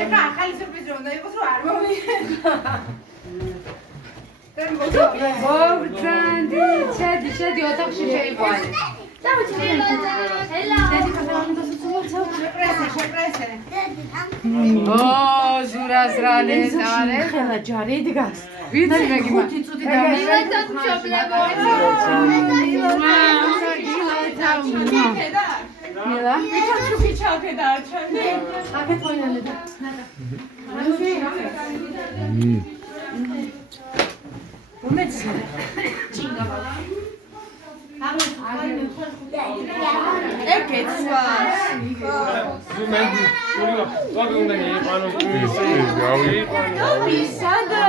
ეხა ახალი სურპრიზი უნდა იყოს რომ არ მომიხედა. მოგწანდი, შედი ოთახში შეიყვანე. შეპრესე. ზურას რა ლეზარე. ხელა ჯარი დგას. ვიცი მე გიმა. 5 წუთი დამეშვა. მილა. ჩუქი ჩავქედა არჩენდი. აქეთ მოინალე და. უმეცი. ეკეცვა. ზუმენდი, ულივა, ვაგონდანი იყანო. ისადა